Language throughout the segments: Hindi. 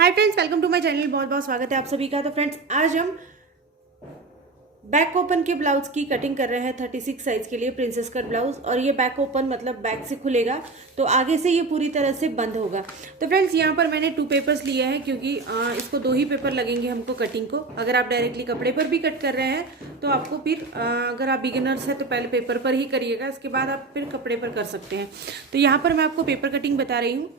Hi friends, welcome to my channel. बहुत बहुत स्वागत है आप सभी का। तो फ्रेंड्स, आज हम बैक ओपन के ब्लाउज की कटिंग कर रहे हैं 36 साइज के लिए प्रिंसेस कट ब्लाउज। और ये बैक ओपन मतलब बैक से खुलेगा तो आगे से ये पूरी तरह से बंद होगा। तो फ्रेंड्स, यहाँ पर मैंने 2 पेपर्स लिए हैं क्योंकि इसको 2 ही पेपर लगेंगे हमको कटिंग को। अगर आप डायरेक्टली कपड़े पर भी कट कर रहे हैं तो आपको फिर अगर आप बिगिनर्स हैं तो पहले पेपर पर ही करिएगा, इसके बाद आप फिर कपड़े पर कर सकते हैं। तो यहाँ पर मैं आपको पेपर कटिंग बता रही हूँ।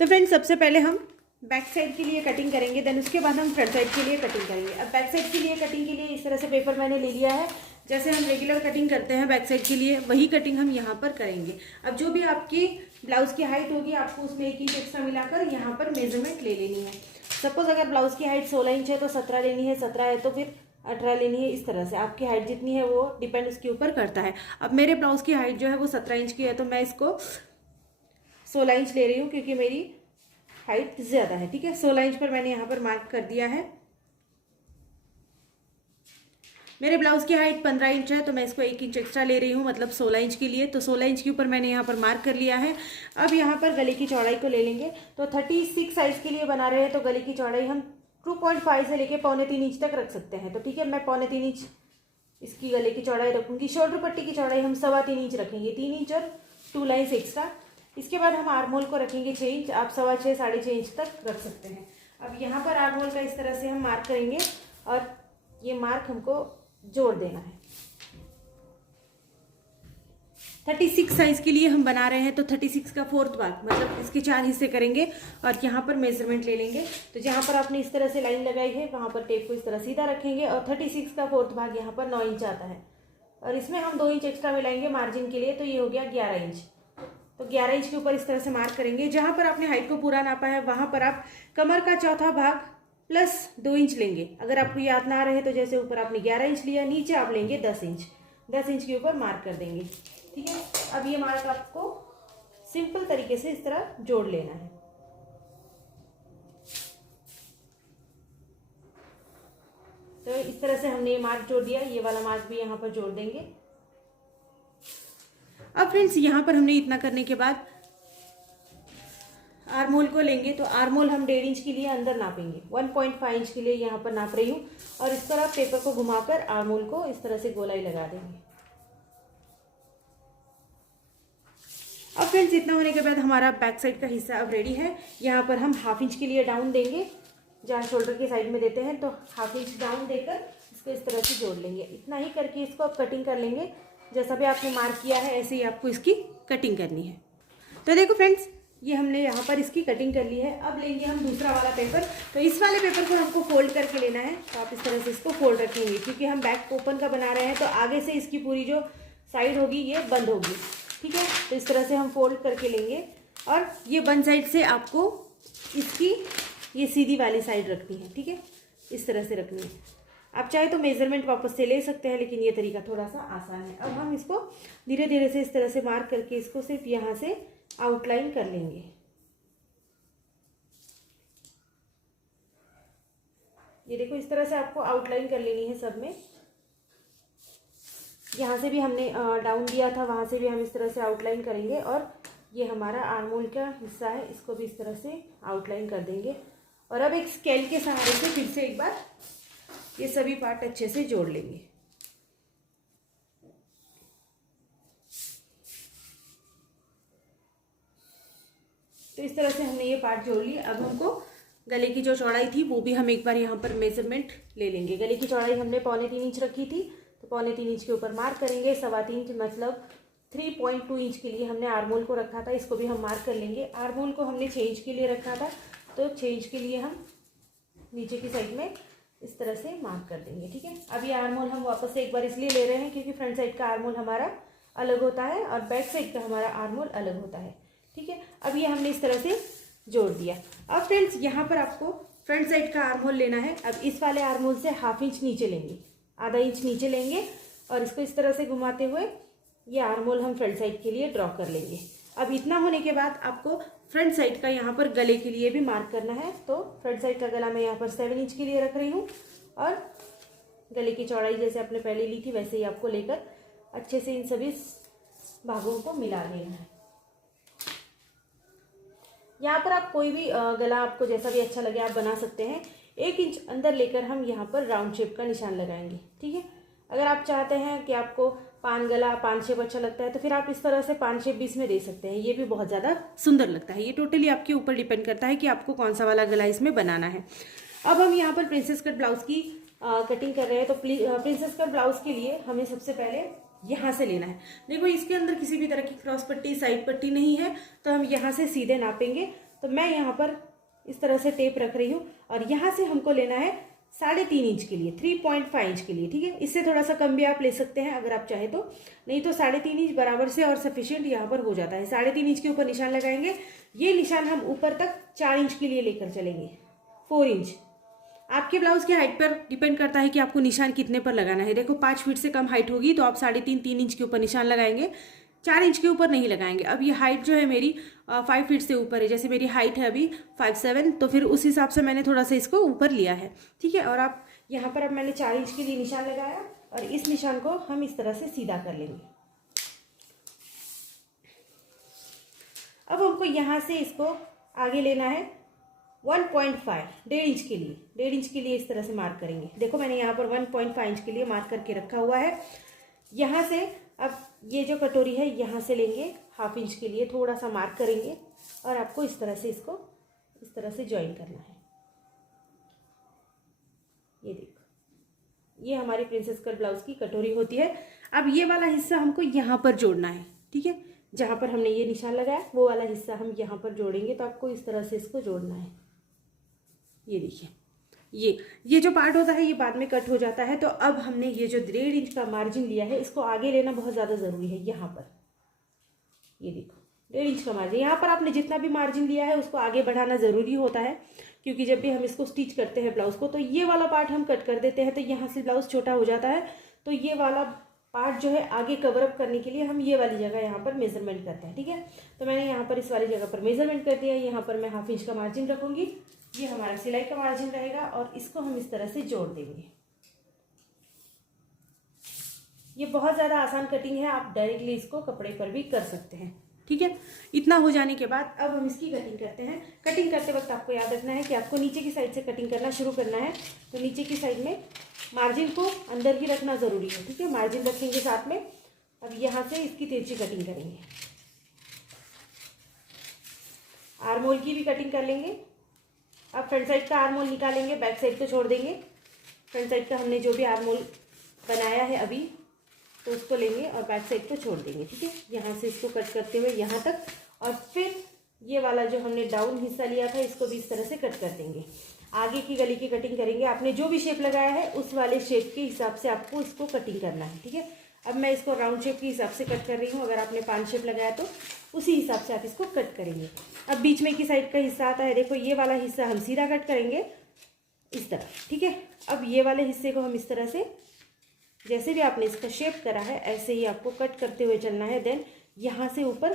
तो फ्रेंड्स, सबसे पहले हम बैक साइड के लिए कटिंग करेंगे, देन उसके बाद हम फ्रंट साइड के लिए कटिंग करेंगे। अब बैक साइड के लिए कटिंग के लिए इस तरह से पेपर मैंने ले लिया है। जैसे हम रेगुलर कटिंग करते हैं बैक साइड के लिए, वही कटिंग हम यहाँ पर करेंगे। अब जो भी आपकी ब्लाउज की हाइट होगी आपको उसमें 1 इंच एक्स्ट्रा मिलाकर यहाँ पर मेजरमेंट ले लेनी है। सपोज अगर ब्लाउज की हाइट 16 इंच है तो 17 लेनी है, 17 है तो फिर 18 लेनी है। इस तरह से आपकी हाइट जितनी है वो डिपेंड उसके ऊपर करता है। अब मेरे ब्लाउज की हाइट जो है वो 17 इंच की है तो मैं इसको 16 इंच ले रही हूँ क्योंकि मेरी हाइट ज्यादा है। ठीक है, 16 इंच पर मैंने यहाँ पर मार्क कर दिया है। मेरे ब्लाउज की हाइट 15 इंच है तो मैं इसको 1 इंच एक्स्ट्रा ले रही हूँ, मतलब 16 इंच के लिए। तो 16 इंच के ऊपर मैंने यहाँ पर मार्क कर लिया है। अब यहाँ पर गले की चौड़ाई को ले लेंगे। तो 36 साइज के लिए बना रहे हैं तो गले की चौड़ाई हम 2.5 से लेके 2.25 इंच तक रख सकते हैं। तो ठीक है, मैं 2.25 इंच इसकी गले की चौड़ाई रखूंगी। शोल्डर पट्टी की चौड़ाई हम 3.25 इंच रखेंगे, 3 इंच और 2 लाइन्स एक्स्ट्रा। इसके बाद हम आर्म होल को रखेंगे 6 इंच, आप 6.25 6.5 इंच तक रख सकते हैं। अब यहाँ पर आर्म होल का इस तरह से हम मार्क करेंगे और ये मार्क हमको जोड़ देना है। 36 साइज के लिए हम बना रहे हैं तो 36 का 4th भाग मतलब इसके 4 हिस्से करेंगे और यहाँ पर मेजरमेंट ले लेंगे। तो जहाँ पर आपने इस तरह से लाइन लगाई है वहाँ पर टेप को इस तरह सीधा रखेंगे और 36 का 4th भाग यहाँ पर 9 इंच आता है और इसमें हम 2 इंच एक्स्ट्रा मिलाएंगे मार्जिन के लिए, तो ये हो गया 11 इंच। तो 11 इंच के ऊपर इस तरह से मार्क करेंगे। जहां पर आपने हाइट को पूरा नापा है वहां पर आप कमर का 4था भाग प्लस 2 इंच लेंगे। अगर आपको याद ना रहे तो जैसे ऊपर आपने 11 इंच लिया, नीचे आप लेंगे 10 इंच। 10 इंच के ऊपर मार्क कर देंगे। ठीक है, अब ये मार्क आपको सिंपल तरीके से इस तरह जोड़ लेना है। तो इस तरह से हमने ये मार्क जोड़ दिया, ये वाला मार्क भी यहाँ पर जोड़ देंगे। अब फ्रेंड्स, यहाँ पर हमने इतना करने के बाद आर्म होल को लेंगे। तो आर्म होल हम 1.5 इंच के लिए अंदर नापेंगे, 1.5 इंच के लिए यहाँ पर नाप रही हूँ। और इस तरह पेपर को घुमाकर आर्म होल को इस तरह से गोलाई लगा देंगे। अब फ्रेंड्स, इतना होने के बाद हमारा बैक साइड का हिस्सा अब रेडी है। यहाँ पर हम 1/2 इंच के लिए डाउन देंगे, जहाँ शोल्डर के साइड में देते हैं तो 1/2 इंच डाउन देकर इसको इस तरह से जोड़ लेंगे। इतना ही करके इसको अब कटिंग कर लेंगे। जैसा भी आपने मार्क किया है ऐसे ही आपको इसकी कटिंग करनी है। तो देखो फ्रेंड्स, ये हमने यहाँ पर इसकी कटिंग कर ली है। अब लेंगे हम दूसरा वाला पेपर। तो इस वाले पेपर को हमको फोल्ड करके लेना है। तो आप इस तरह से इसको फोल्ड रखेंगे क्योंकि हम बैक ओपन का बना रहे हैं तो आगे से इसकी पूरी जो साइड होगी ये बंद होगी। ठीक है, तो इस तरह से हम फोल्ड करके लेंगे और ये बंद साइड से आपको इसकी ये सीधी वाली साइड रखनी है। ठीक है, इस तरह से रखनी है। आप चाहे तो मेजरमेंट वापस से ले सकते हैं लेकिन ये तरीका थोड़ा सा आसान है। अब हम इसको धीरे धीरे से इस तरह से मार्क करके इसको सिर्फ यहाँ से आउटलाइन कर लेंगे। ये देखो, इस तरह से आपको आउटलाइन कर लेनी है सब में। यहाँ से भी हमने डाउन दिया था, वहाँ से भी हम इस तरह से आउटलाइन करेंगे। और ये हमारा आर्म होल का हिस्सा है, इसको भी इस तरह से आउटलाइन कर देंगे। और अब एक स्केल के सहारे से फिर से एक बार ये सभी पार्ट अच्छे से जोड़ लेंगे। तो इस तरह से हमने ये पार्ट जोड़ लिए। अब हमको गले की जो चौड़ाई थी वो भी हम एक बार यहाँ पर मेजरमेंट ले लेंगे। गले की चौड़ाई हमने 2.25 इंच रखी थी तो 2.25 इंच के ऊपर मार्क करेंगे। 3.25 इंच मतलब 3.2 इंच के लिए हमने आर्म होल को रखा था, इसको भी हम मार्क कर लेंगे। आर्म होल को हमने 6 इंच के लिए रखा था तो 6 इंच के लिए हम नीचे की साइड में इस तरह से मार्क कर देंगे। ठीक है, अब ये आर्म होल हम वापस से एक बार इसलिए ले रहे हैं क्योंकि फ्रंट साइड का आर्म होल हमारा अलग होता है और बैक साइड का हमारा आर्म होल अलग होता है। ठीक है, अब ये हमने इस तरह से जोड़ दिया। अब फ्रेंड्स, यहाँ पर आपको फ्रंट साइड का आर्म होल लेना है। अब इस वाले आर्म होल से 1/2 इंच नीचे लेंगे, आधा इंच नीचे लेंगे और इसको इस तरह से घुमाते हुए ये आर्म होल हम फ्रंट साइड के लिए ड्रॉ कर लेंगे। अब इतना होने के बाद आपको फ्रंट साइड का यहाँ पर गले के लिए भी मार्क करना है। तो फ्रंट साइड का गला मैं यहाँ पर 7 इंच के लिए रख रही हूँ और गले की चौड़ाई जैसे आपने पहले ली थी वैसे ही आपको लेकर अच्छे से इन सभी भागों को मिला लेना है। यहाँ पर आप कोई भी गला आपको जैसा भी अच्छा लगे आप बना सकते हैं। 1 इंच अंदर लेकर हम यहाँ पर राउंड शेप का निशान लगाएंगे, ठीक है। अगर आप चाहते हैं कि आपको पान गला पान शेप अच्छा लगता है तो फिर आप इस तरह से पान शेप बीच में दे सकते हैं, ये भी बहुत ज़्यादा सुंदर लगता है। ये टोटली आपके ऊपर डिपेंड करता है कि आपको कौन सा वाला गला इसमें बनाना है। अब हम यहाँ पर प्रिंसेस कट ब्लाउज की कटिंग कर रहे हैं। तो प्रिंसेस कट ब्लाउज के लिए हमें सबसे पहले यहाँ से लेना है। देखो इसके अंदर किसी भी तरह की क्रॉस पट्टी साइड पट्टी नहीं है, तो हम यहाँ से सीधे नापेंगे। तो मैं यहाँ पर इस तरह से टेप रख रही हूँ और यहाँ से हमको लेना है 3.5 इंच के लिए, 3.5 इंच के लिए, ठीक है। इससे थोड़ा सा कम भी आप ले सकते हैं अगर आप चाहे तो, नहीं तो 3.5 इंच बराबर से और सफिशिएंट यहाँ पर हो जाता है। 3.5 इंच के ऊपर निशान लगाएंगे। ये निशान हम ऊपर तक 4 इंच के लिए लेकर चलेंगे, 4 इंच। आपके ब्लाउज की हाइट पर डिपेंड करता है कि आपको निशान कितने पर लगाना है। देखो 5 फीट से कम हाइट होगी तो आप 3.5 इंच के ऊपर निशान लगाएंगे, 4 इंच के ऊपर नहीं लगाएंगे। अब ये हाइट जो है मेरी 5 फीट से ऊपर है, जैसे मेरी हाइट है अभी 5'7", तो फिर उस हिसाब से मैंने थोड़ा सा इसको ऊपर लिया है, ठीक है। और आप यहाँ पर अब मैंने 4 इंच के लिए निशान लगाया और इस निशान को हम इस तरह से सीधा कर लेंगे। अब हमको यहाँ से इसको आगे लेना है 1.5, 1.5 इंच के लिए, 1.5 इंच के लिए इस तरह से मार्क करेंगे। देखो मैंने यहाँ पर 1.5 इंच के लिए मार्क करके रखा हुआ है। यहाँ से अब ये जो कटोरी है यहाँ से लेंगे 1/2 इंच के लिए, थोड़ा सा मार्क करेंगे और आपको इस तरह से इसको इस तरह से ज्वाइन करना है। ये देखो ये हमारी प्रिंसेस कट ब्लाउज की कटोरी होती है। अब ये वाला हिस्सा हमको यहाँ पर जोड़ना है, ठीक है। जहाँ पर हमने ये निशान लगाया वो वाला हिस्सा हम यहाँ पर जोड़ेंगे। तो आपको इस तरह से इसको जोड़ना है। ये देखिए ये जो पार्ट होता है ये बाद में कट हो जाता है। तो अब हमने ये जो 1.5 इंच का मार्जिन लिया है इसको आगे लेना बहुत ज़्यादा ज़रूरी है। यहाँ पर ये देखो 1.5 इंच का मार्जिन, यहाँ पर आपने जितना भी मार्जिन लिया है उसको आगे बढ़ाना ज़रूरी होता है, क्योंकि जब भी हम इसको स्टिच करते हैं ब्लाउज को तो ये वाला पार्ट हम कट कर देते हैं तो यहाँ से ब्लाउज छोटा हो जाता है। तो ये वाला पार्ट जो है आगे कवर अप करने के लिए हम ये वाली जगह यहाँ पर मेजरमेंट करते हैं, ठीक है। तो मैंने यहाँ पर इस वाली जगह पर मेजरमेंट कर दिया। यहाँ पर मैं 1/2 इंच का मार्जिन रखूँगी, ये हमारा सिलाई का मार्जिन रहेगा और इसको हम इस तरह से जोड़ देंगे। ये बहुत ज़्यादा आसान कटिंग है, आप डायरेक्टली इसको कपड़े पर भी कर सकते हैं, ठीक है। इतना हो जाने के बाद अब हम इसकी कटिंग करते हैं। कटिंग करते वक्त आपको याद रखना है कि आपको नीचे की साइड से कटिंग करना शुरू करना है। तो नीचे की साइड में मार्जिन को अंदर ही रखना ज़रूरी है, ठीक है। मार्जिन रखेंगे साथ में। अब यहाँ से इसकी तिरछी कटिंग करेंगे। आर्म होल की भी कटिंग कर लेंगे। अब फ्रंट साइड का आर्म होल निकालेंगे, बैक साइड को छोड़ देंगे। फ्रंट साइड का हमने जो भी आर्म होल बनाया है अभी तो उसको लेंगे और बैक साइड को छोड़ देंगे, ठीक है। यहाँ से इसको कट करते हुए यहाँ तक, और फिर ये वाला जो हमने डाउन हिस्सा लिया था इसको भी इस तरह से कट कर देंगे। आगे की गली की कटिंग करेंगे। आपने जो भी शेप लगाया है उस वाले शेप के हिसाब से आपको इसको कटिंग करना है, ठीक है। अब मैं इसको राउंड शेप के हिसाब से कट कर रही हूँ। अगर आपने पान शेप लगाया तो उसी हिसाब से आप इसको कट करेंगे। अब बीच में की साइड का हिस्सा आता है, देखो ये वाला हिस्सा हम सीधा कट करेंगे इस तरह, ठीक है। अब ये वाले हिस्से को हम इस तरह से, जैसे भी आपने इसका शेप करा है ऐसे ही आपको कट करते हुए चलना है। देन यहाँ से ऊपर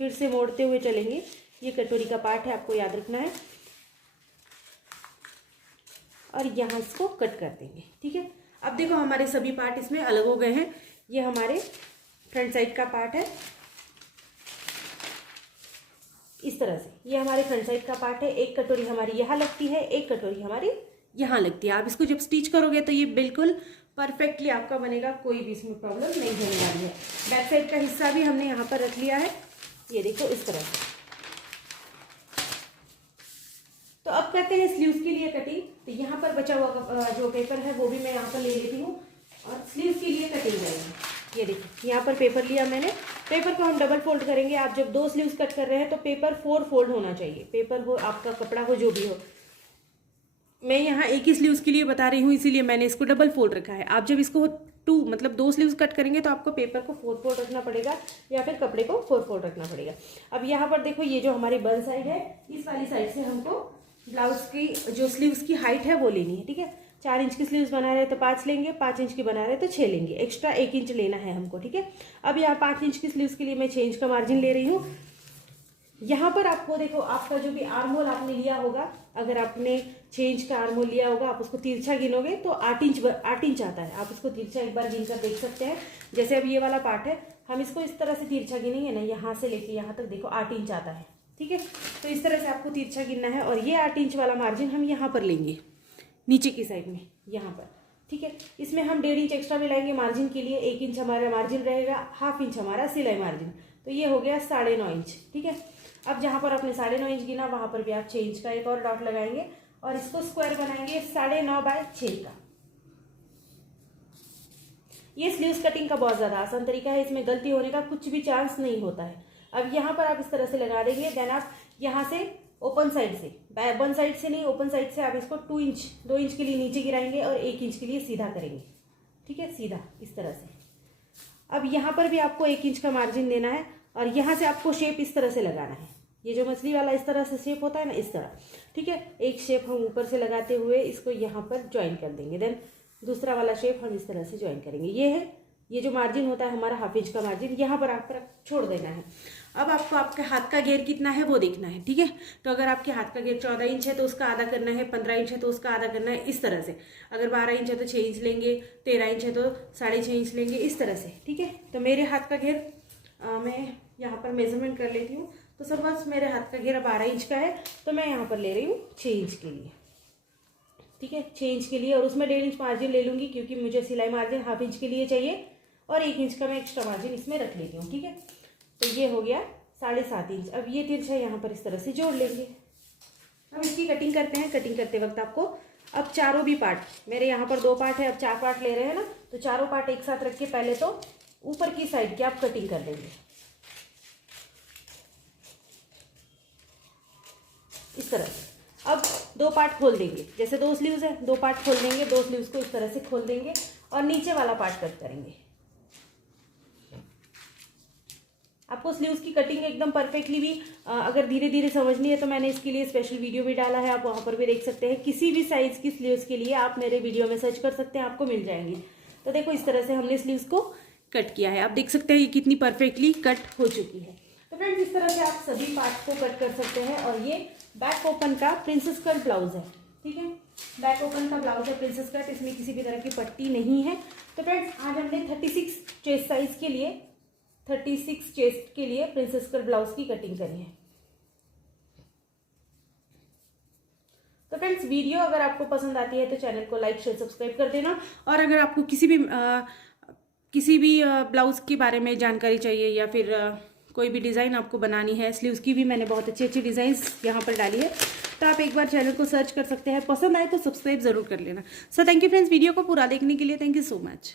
फिर से मोड़ते हुए चलेंगे। ये कटोरी का पार्ट है, आपको याद रखना है। और यहाँ इसको कट कर देंगे, ठीक है। अब देखो हमारे सभी पार्ट इसमें अलग हो गए हैं। ये हमारे फ्रंट साइड का पार्ट है इस तरह से, ये हमारे फ्रंट साइड का पार्ट है। एक कटोरी हमारी यहाँ लगती है, एक कटोरी हमारी यहाँ लगती है। आप इसको जब स्टिच करोगे तो ये बिल्कुल परफेक्टली आपका बनेगा, कोई भी इसमें प्रॉब्लम नहीं होने वाली है। बैक साइड का हिस्सा भी हमने यहाँ पर रख लिया है, ये देखो इस तरह से। तो अब करते हैं स्लीव्स के लिए कटिंग। तो यहाँ पर बचा हुआ जो पेपर है वो भी मैं यहाँ पर ले लेती हूँ और स्लीव्स के लिए कटिंग करेंगे। ये देखिए यहाँ पर पेपर लिया मैंने। पेपर को हम डबल फोल्ड करेंगे। आप जब 2 स्लीव्स कट कर रहे हैं तो पेपर 4 फोल्ड होना चाहिए। पेपर हो, आपका कपड़ा हो, जो भी हो। मैं यहाँ एक ही स्लीव्स के लिए बता रही हूँ, इसीलिए मैंने इसको डबल फोल्ड रखा है। आप जब इसको 2 स्लीव्स कट करेंगे तो आपको पेपर को 4 फोल्ड रखना पड़ेगा या फिर कपड़े को 4 फोल्ड रखना पड़ेगा। अब यहाँ पर देखो ये जो हमारी बन साइड है, इस वाली साइड से हमको ब्लाउज की जो स्लीव्स की हाइट है वो लेनी है, ठीक है। 4 इंच की स्लीव्स बना रहे तो 5 लेंगे, 5 इंच की बना रहे तो 6 लेंगे। एक्स्ट्रा 1 इंच लेना है हमको, ठीक है। अब यहाँ 5 इंच की स्लीव्स के लिए मैं 6 इंच का मार्जिन ले रही हूँ। यहाँ पर आपको देखो, आपका जो भी आर्म होल आपने लिया होगा, अगर आपने 6 इंच का आर्म होल लिया होगा, आप उसको तिरछा गिनोगे तो 8 इंच आता है। आप उसको तिरछा एक बार गिनकर देख सकते हैं। जैसे अब ये वाला पार्ट है, हम इसको इस तरह से तिरछा गिनेंगे ना, यहाँ से लेके यहाँ तक देखो 8 इंच आता है, ठीक है। तो इस तरह से आपको तिरछा गिनना है और ये 8 इंच वाला मार्जिन हम यहाँ पर लेंगे, नीचे की साइड में यहाँ पर, ठीक है। इसमें हम 1.5 इंच एक्स्ट्रा मिलाएंगे मार्जिन के लिए, 1 इंच हमारा मार्जिन रहेगा, 1/2 इंच हमारा सिलाई मार्जिन, तो ये हो गया 9.5 इंच, ठीक है। अब जहाँ पर आपने 9.5 इंच गिना वहाँ पर भी आप 6 इंच का एक और डॉट लगाएंगे और इसको स्क्वायर बनाएंगे 9.5 बाय 6 का। ये स्लीव्स कटिंग का बहुत ज़्यादा आसान तरीका है, इसमें गलती होने का कुछ भी चांस नहीं होता है। अब यहाँ पर आप इस तरह से लगा देंगे, देन आप यहाँ से ओपन साइड से, वन साइड से नहीं, ओपन साइड से आप इसको 2 इंच के लिए नीचे गिराएंगे और 1 इंच के लिए सीधा करेंगे, ठीक है, सीधा इस तरह से। अब यहाँ पर भी आपको 1 इंच का मार्जिन देना है और यहाँ से आपको शेप इस तरह से लगाना है, ये जो मछली वाला इस तरह से शेप होता है ना, इस तरह, ठीक है। एक शेप हम ऊपर से लगाते हुए इसको यहाँ पर ज्वाइन कर देंगे, देन दूसरा वाला शेप हम इस तरह से ज्वाइन करेंगे। ये है, ये जो मार्जिन होता है हमारा 1/2 इंच का मार्जिन, यहाँ पर आप छोड़ देना है। अब आपको आपके हाथ का घेर कितना है वो देखना है, ठीक है। तो अगर आपके हाथ का घेर 14 इंच है तो उसका आधा करना है, 15 इंच है तो उसका आधा करना है, इस तरह से। अगर 12 इंच है तो 6 इंच लेंगे, 13 इंच है तो 6.5 इंच लेंगे, इस तरह से, ठीक है। तो मेरे हाथ का घेर मैं यहाँ पर मेजरमेंट कर लेती हूँ। तो सपोज मेरे हाथ का घेर 12 इंच का है तो मैं यहाँ पर ले रही हूँ 6 इंच के लिए, ठीक है, 6 इंच के लिए, और उसमें 1.5 इंच मार्जिन ले लूँगी क्योंकि मुझे सिलाई मार्जिन 1/2 इंच के लिए चाहिए और 1 इंच का मैं एक्स्ट्रा मार्जिन इसमें रख लेती हूँ, ठीक है। तो ये हो गया 7.5 इंच। अब ये तिरछा यहाँ पर इस तरह से जोड़ लेंगे। अब इसकी कटिंग करते हैं। कटिंग करते वक्त आपको अब चारों भी पार्ट, मेरे यहाँ पर 2 पार्ट है, अब 4 पार्ट ले रहे हैं ना, तो चारों पार्ट एक साथ रख के पहले तो ऊपर की साइड की आप कटिंग कर देंगे इस तरह से। अब 2 पार्ट खोल देंगे, जैसे 2 स्लीव्स है, 2 पार्ट खोल देंगे, 2 स्लीव्स को इस तरह से खोल देंगे और नीचे वाला पार्ट कट करेंगे। आपको स्लीव्स की कटिंग एकदम परफेक्टली भी अगर धीरे धीरे समझनी है तो मैंने इसके लिए स्पेशल वीडियो भी डाला है, आप वहाँ पर भी देख सकते हैं। किसी भी साइज की स्लीव्स के लिए आप मेरे वीडियो में सर्च कर सकते हैं, आपको मिल जाएंगी। तो देखो इस तरह से हमने स्लीव्स को कट किया है, आप देख सकते हैं ये कितनी परफेक्टली कट हो चुकी है। तो फ्रेंड्स इस तरह से आप सभी पार्ट को कट कर सकते हैं। और ये बैक ओपन का प्रिंसेस कट ब्लाउज है, ठीक है, बैक ओपन का ब्लाउज है प्रिंसेस कट, इसमें किसी भी तरह की पट्टी नहीं है। तो फ्रेंड्स आज हमने 36 चेस्ट साइज के लिए, 36 चेस्ट के लिए प्रिंसेस कट ब्लाउज की कटिंग करी है। तो फ्रेंड्स वीडियो अगर आपको पसंद आती है तो चैनल को लाइक शेयर सब्सक्राइब कर देना। और अगर आपको किसी भी ब्लाउज के बारे में जानकारी चाहिए या फिर कोई भी डिज़ाइन आपको बनानी है, स्लीव्स की भी मैंने बहुत अच्छी अच्छी डिज़ाइंस यहाँ पर डाली है, तो आप एक बार चैनल को सर्च कर सकते हैं। पसंद आए तो सब्सक्राइब जरूर कर लेना। So thank you friends video को पूरा देखने के लिए, थैंक यू सो मच।